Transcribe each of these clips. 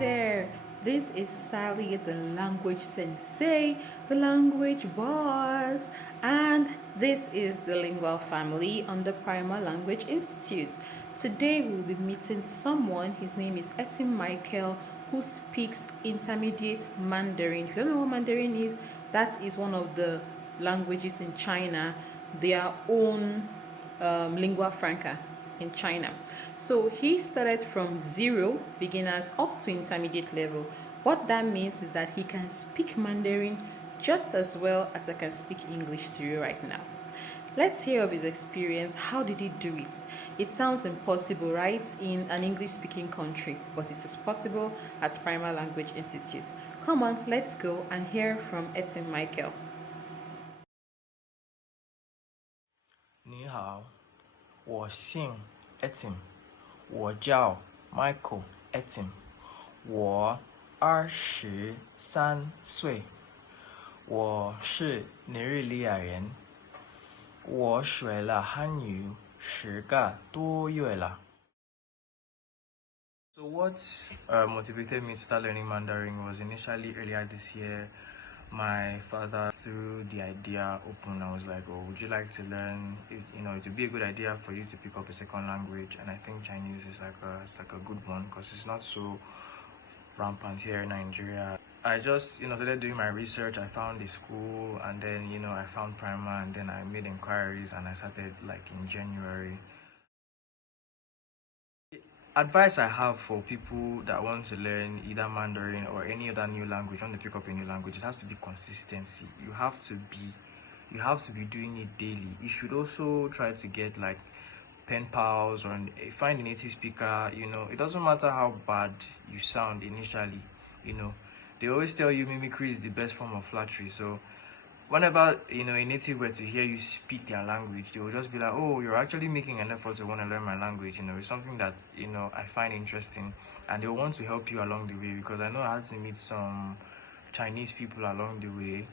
there! This is Sally, the language sensei, the language boss, and this is the lingual family on the Primmer Language Institute. Today we'll be meeting someone, his name is Etim Michael, who speaks intermediate Mandarin. If you don't know what Mandarin is, that is one of the languages in China, their own lingua franca in China. So he started from zero beginners up to intermediate level. What that means is that he can speak Mandarin just as well as I can speak English to you right now. Let's hear of his experience. How did he do it? It sounds impossible, right, in an English-speaking country, but it is possible at Primmer Language Institute. Come on, let's go and hear from Etim Michael. 你好，我姓 Etim，我叫 Michael Etim，我23岁，我是尼日利亚人，我学了汉语10个多月了。So what motivated me to start learning Mandarin was initially earlier this year. My father threw the idea open. I was like, oh, would you like to learn? It would be a good idea for you to pick up a second language. And I think Chinese is like a good one because it's not so rampant here in Nigeria. I just started doing my research. I found a school, and then I found Primmer, and then I made inquiries, and I started like in January. Advice I have for people that want to learn either Mandarin or any other new language, want to pick up a new language, it has to be consistency. You have to be doing it daily. You should also try to get like pen pals or find a native speaker. It doesn't matter how bad you sound initially. They always tell you mimicry is the best form of flattery. So whenever a native were to hear you speak their language, they will just be like, oh, you're actually making an effort to want to learn my language. It's something that I find interesting, and they'll want to help you along the way, because I know I had to meet some Chinese people along the way,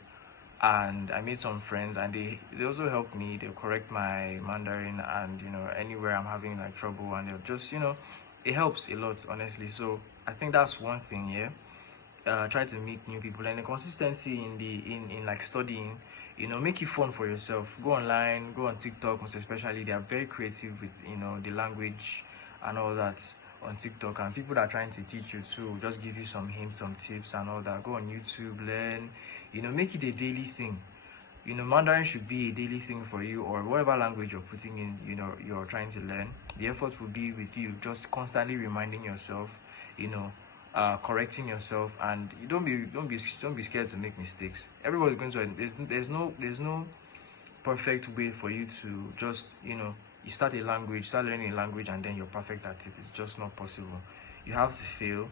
and I made some friends, and they also helped me. They'll correct my Mandarin, and anywhere I'm having like trouble, and they'll just it helps a lot, honestly. So I think that's one thing. Yeah. Try to meet new people, and the consistency in like studying, make it fun for yourself. Go online, go on TikTok, most especially. They are very creative with the language and all that on TikTok, and people that are trying to teach you too just give you some hints, some tips and all that. Go on YouTube, learn, make it a daily thing. Mandarin should be a daily thing for you, or whatever language you're putting in, you're trying to learn. The effort will be with you, just constantly reminding yourself, correcting yourself, and you don't be scared to make mistakes. Everybody's going to. There's no perfect way for you to just you start learning a language, and then you're perfect at it. It's just not possible. You have to fail,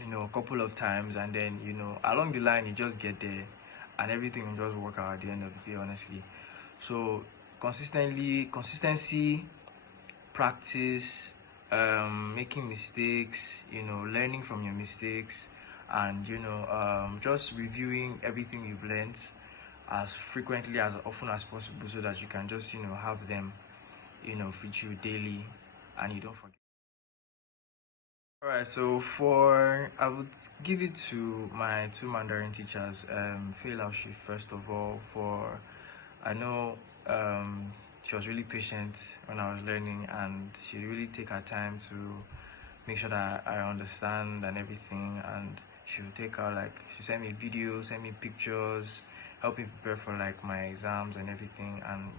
a couple of times, and then along the line you just get there, and everything will just work out at the end of the day, honestly. So consistency, practice, making mistakes, learning from your mistakes, and just reviewing everything you've learned as frequently, as often as possible, so that you can just have them with you daily and you don't forget. All right, so I would give it to my two Mandarin teachers, Fei Lao Shi, first of all. I know she was really patient when I was learning, and she really take her time to make sure that I understand and everything. And she would she sent me videos, send me pictures, help me prepare for like my exams and everything. And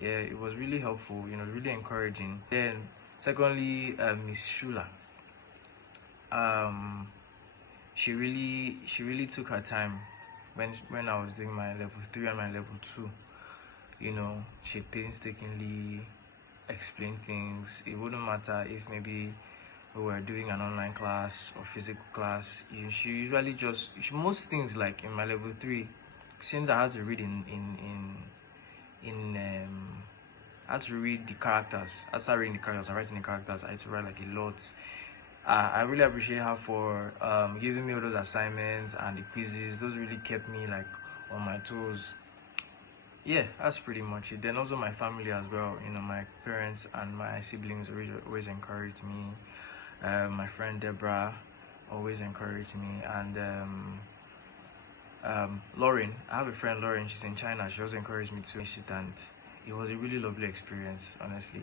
yeah, it was really helpful, really encouraging. Then secondly, Miss Shula. She really took her time when I was doing my level 3 and my level 2. She painstakingly explained things. It wouldn't matter if maybe we were doing an online class or physical class. She usually most things, like in my level 3, since I had to read I had to read the characters. I started reading the characters and writing the characters. I had to write like a lot. I really appreciate her for giving me all those assignments and the quizzes. Those really kept me like on my toes. Yeah, that's pretty much it. Then also my family as well. My parents and my siblings always encouraged me. My friend Deborah, always encouraged me. And Lauren, I have a friend, Lauren, she's in China. She also encouraged me to finish it, and it was a really lovely experience, honestly.